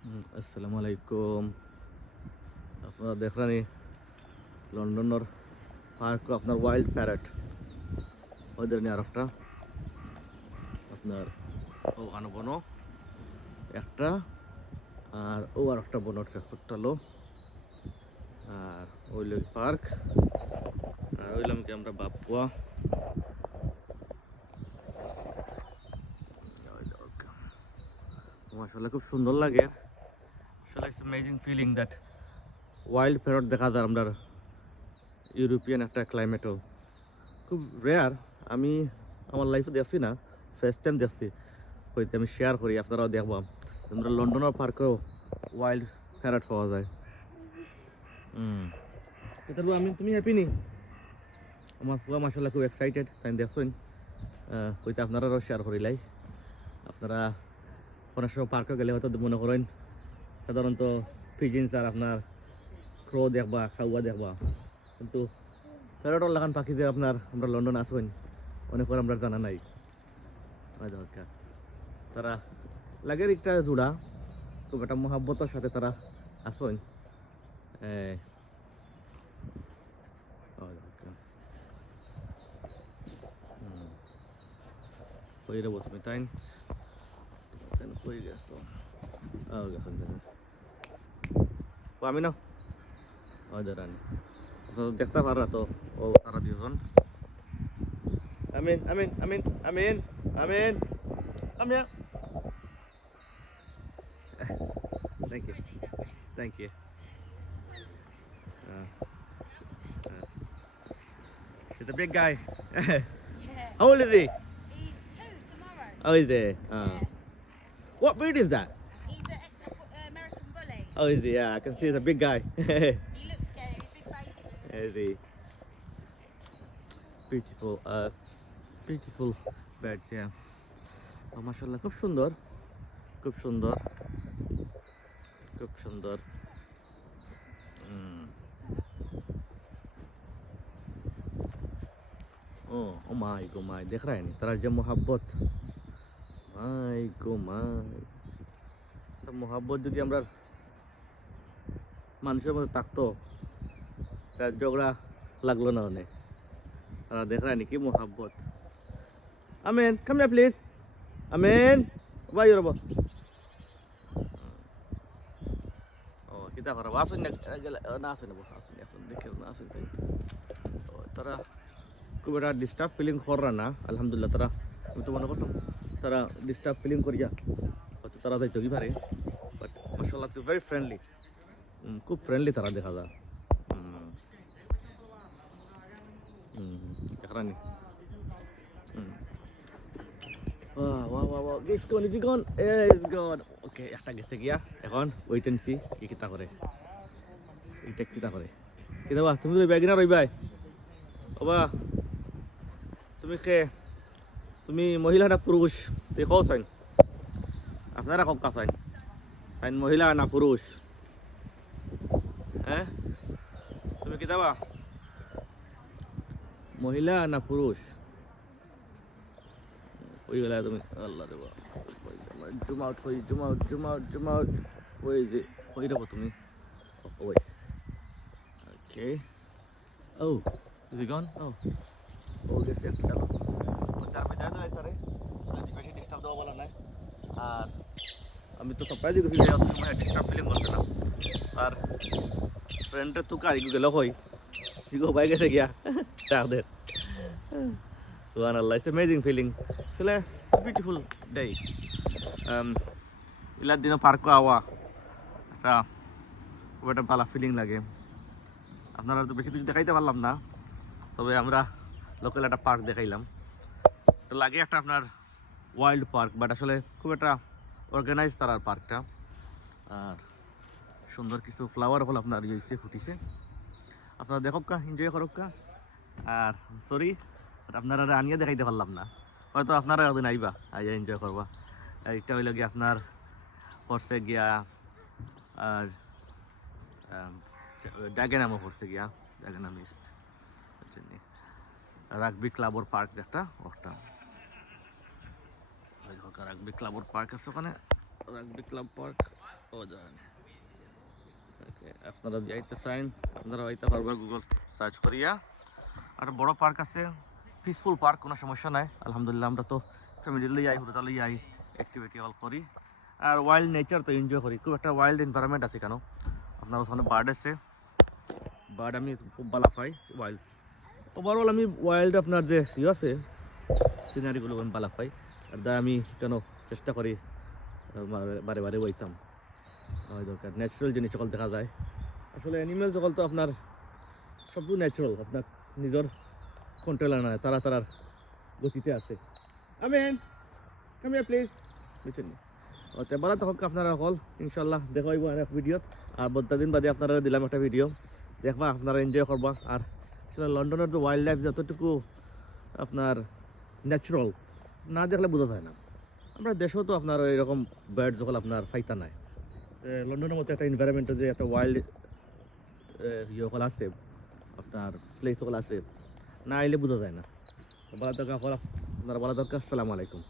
আসসালামু আলাইকুম। আপনারা দেখলেন লন্ডনের পার্ক আপনার ওয়াইল্ড প্যারট ওদের নিয়ে আর একটা আপনার ও আনবনো একটা আর ও আর একটা বনো ছোট্টালো আর ওইল পার্ক আর ওইলাম কি আমরা বাপুয়া মাশাআল্লাহ খুব সুন্দর লাগে। আসলে it's amazing feeling that wild parrot দেখা যায় আমরা ইউরোপিয়ান একটা ক্লাইমেটও খুব রেয়ার। আমি আমার লাইফে দেখছি না, ফার্স্ট টাইম দেখছি, হইতে আমি শেয়ার করি, আপনারাও দেখবো। আমরা লন্ডনের পার্কেও ওয়াইল্ড প্যারট পাওয়া যায়। তারপর তুমি হ্যাপি নি? আমার পুয়া মাসাল্লাহ খুব এক্সাইটেড, তাই দেখছেন হইতে আপনারাও শেয়ার করিলাই। আপনারা কোনো সময় পার্কে গেলে হয়তো মনে করেন সাধারণত পিজিনস আর আপনার ক্রো দেখবা, খাওয়া দেখবা, কিন্তু প্যারটর লাগান পাখিদের আপনার আমরা লন্ডন আসবেন অনেক করে আমরা জানা নাই। দরকার তারা লাগের একটা জোড়া, খুব একটা মহাব্বতের সাথে তারা আসেন। কই রে তুমি তাই কই গেছো? গেছেন আমি না দাঁড়ান দেখতে পারা তো ও তারা দুজন। আমিন আমিন আমিন আমিন আমিন আমিন thank you thank you. He's a big guy. Yeah. How old is he? He's 2 tomorrow. Oh, is he? Yeah. What breed is that? He's an ex-American bully. Oh, is he? Yeah, I can see he's a big guy. He looks scary. He's big baby. Is he? It's beautiful. Beautiful birds, yeah. Oh, mashallah, খুব সুন্দর, খুব সুন্দর, খুব সুন্দর। Oh my go my, देख रहा है नहीं तारा जब मोहब्बत, माय गो माय, तो मोहब्बत যদি আমরা মানুষের মধ্যে থাকতো তার ঝগড়া লাগলো না অনেক। তারা দেখ রায় কি মোহাব্বত। Amen come here please, Amen by your boss. ও কিতা করা আসুন না না আসুন না বস, আসুন আসুন দেখে না আসুন তাই। তারা খুব একটা ডিস্টার্ব ফিলিং করা না আলহামদুলিল্লাহ। তারা আমি তো মনে করতাম তারা ডিস্টার্ব ফিলিং করিয়া হয়তো তারা যাইতো কি পারে, বাট মাশাআল্লাহ টু ভেরি ফ্রেন্ডলি, খুব ফ্রেন্ডলি তারা দেখা যায়। এখানে It's gone, is it gone? It's gone. Okay, একটা গেছে গিয়া, এখন ওয়েট এন্ড সি কি কিতা করে, এটা কিতা করে। কিতা বা তুমি রইবাই কিনা রইবাই? ওবা তুমি কে, তুমি মহিলা না পুরুষ? তুই কও চাইন, আপনারা কক কা চাইন, তাই মহিলা না পুরুষ? হ্যাঁ তুমি কিতা বা, মহিলা না পুরুষ? ওই গেলা তুমি আল্লাহ দেবা জুম আউট হই, zoom out zoom out zoom out, ওই যে ওই দেবো তুমি ওই। ওকে ও ইজ গন। ও গেছে একটা তার মধ্যে যাই তারে বেশি ডিস্টার্ব দেওয়া বলা নাই। আর আমি তো সপ্তাহে দিয়েছি যে অত সময় ডিস্টার্ব ফিলিং করছে না। আর ফ্রেন্ডের তো কার গেল হই ইগো বাই গেছে গিয়া তাদের। Subhanallah, it's amazing feeling. আসলে বিউটিফুল ডে। ইলার দিনও পার্ক আওয়া একটা খুব একটা ভালো ফিলিং লাগে। আপনারা তো বেশি কিছু দেখাইতে পারলাম না, তবে আমরা লোকাল একটা পার্ক দেখাইলাম। তো লাগে একটা আপনার ওয়াইল্ড পার্ক, বাট আসলে খুব একটা অর্গানাইজ তার পার্কটা। আর সুন্দর কিছু ফ্লাওয়ার হল আপনার ইয়েছে ফুটিছে, আপনারা দেখক কা, এনজয় করক কা। আর সরি আপনারা আনিয়ে দেখাইতে পারলাম না, হয়তো আপনারা একদিন আইবা, আইয়া এনজয় করবা। এইটা হইল গিয়ে আপনার পড়ছে গিয়া আর ড্যাগেনামও পড়ছে গিয়া, ড্যাগেনাম ইস্ট রাগবি ক্লাবর পার্ক যেটা ওটা রাগবি ক্লাবর পার্ক আছে ওখানে। রাগবি ক্লাব পার্ক ও যান ওকে আপনারা যাইতে চাইন আপনারা হয়তো পারবেন গুগল সার্চ করিয়া আর বড় পার্ক আছে পিসফুল পার্ক কোনো সমস্যা নাই আলহামদুলিল্লাহ আমরা তো ফ্যামিলি লই আই হুড়া লই আই অ্যাক্টিভিটি অল করি আর ওয়াইল্ড নেচার তো এনজয় করি খুব একটা ওয়াইল্ড এনভায়রনমেন্ট আছে কেন আপনার ওখানে বার্ড আছে বার্ড আমি খুব ভালো পাই ওয়াইল্ড ওভারঅল আমি ওয়াইল্ড আপনার যে আছে সিনারিগুলো আমি ভালো পাই আর দা আমি কেন চেষ্টা করি বারে বারে বইতাম হয় দরকার ন্যাচারাল জিনিস সকল দেখা যায় আসলে অ্যানিমেল সকল তো আপনার সব ন্যাচারাল আপনার নিজের কন্ট্রোল আনা তারা তারার গতিতে আছে আমেন কাম হিয়ার প্লিজ বুঝছেন ওতে বলা তখন আপনারা হল ইনশাল্লাহ দেখা হইব আর এক ভিডিওত আর বদ্দা দিন বাদে আপনারা দিলাম একটা ভিডিও দেখবা আপনারা এনজয় করবা আর আসলে লন্ডনের যে ওয়াইল্ড লাইফ যতটুকু আপনার ন্যাচারাল না দেখলে বোঝা যায় না আমরা দেশেও তো আপনার এরকম বার্ড যখন আপনার ফাইতা নাই লন্ডনের মতো একটা এনভায়রনমেন্টে যে একটা ওয়াইল্ড ইয়ে সকল আছে আপনার প্লেস সকল আছে না আইলে বোঝা যায় না বলা দরকার আপনারা বলা দরকার আসসালামু আলাইকুম